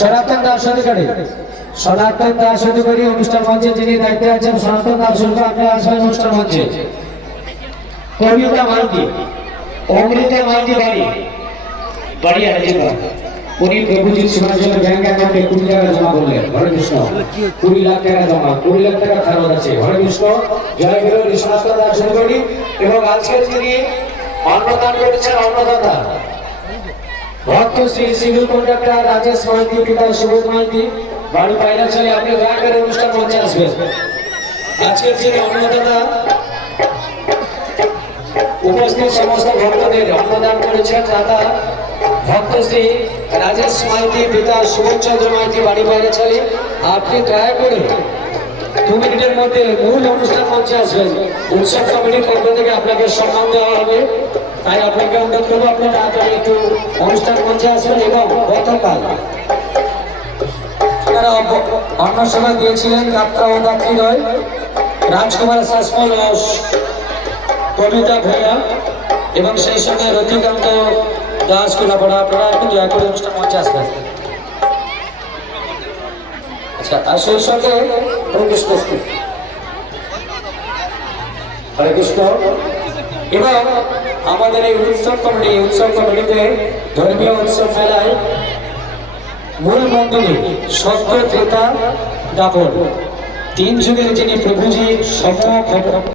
সনাতন দাস অধিকারী, সনাতন দাস অধিকারী অনুষ্ঠান মঞ্চে যিনি দায়িত্বে আছেন, সনাতন দাস অধিকারী আপনি আসবেন অনুষ্ঠান মঞ্চে। কবিতা মালতি, অমৃতা মালতি বাড়ি হাজিরবাগ, উনি প্রভুজিৎ সমাজের ব্যাংক অ্যাকাউন্টে 20 টাকা জমা করলেন। হরে কৃষ্ণ। 20 লাখ টাকা জমা, 20 লাখ টাকা ফেরত আছে। হরে কৃষ্ণ। জয় গুরু সনাতন দাস অধিকারী। এবং আজকের যিনি অন্নদান করেছেন অন্নদাতা ভক্ত শ্রী সিভিল কন্ট্রাক্টর রাজেশ মাইতি, পিতা সুবোধ মাইতি, বাড়ি পায়রা চলে। আপনি দয়া করে অনুষ্ঠান মঞ্চে আসবেন। আজকের যিনি অন্নদাতা উপস্থিত সমস্ত ভক্তদের অন্নদান করেছেন দাদা ভক্ত শ্রী রাজেশ মাইতি, পিতা সুবোধ চন্দ্র মাইতি, বাড়ি পায়রা চলে। আপনি দয়া করে 2 মিনিটের মধ্যে মূল অনুষ্ঠান মঞ্চে আসবেন। উৎসব কমিটির পক্ষ থেকে আপনাকে সম্মান দেওয়া হবে, তাই আপনাকে অনুরোধ করবো আপনি তাড়াতাড়ি একটু অনুষ্ঠান মঞ্চে আসবেন। এবং গতকাল অন্য সময় দিয়েছিলেন যাত্রা ও দাত্রীদ্বয় রাজকুমার শাসমল ও কবিতা ভূঁইয়া এবং সেই সঙ্গে রতিকান্ত দাস কোলাপাড়া। আপনারা একটু দয়া করে অনুষ্ঠান মঞ্চে আসবেন। আচ্ছা, আর সেই সঙ্গে হরে কৃষ্ণ। এবং আমাদের এই উৎসব কমিটিতে ধর্মীয় উৎসব মেলায় মূল মন্দিরে সত্য ত্রেতা দাপন 3 যুগের যিনি প্রভুজি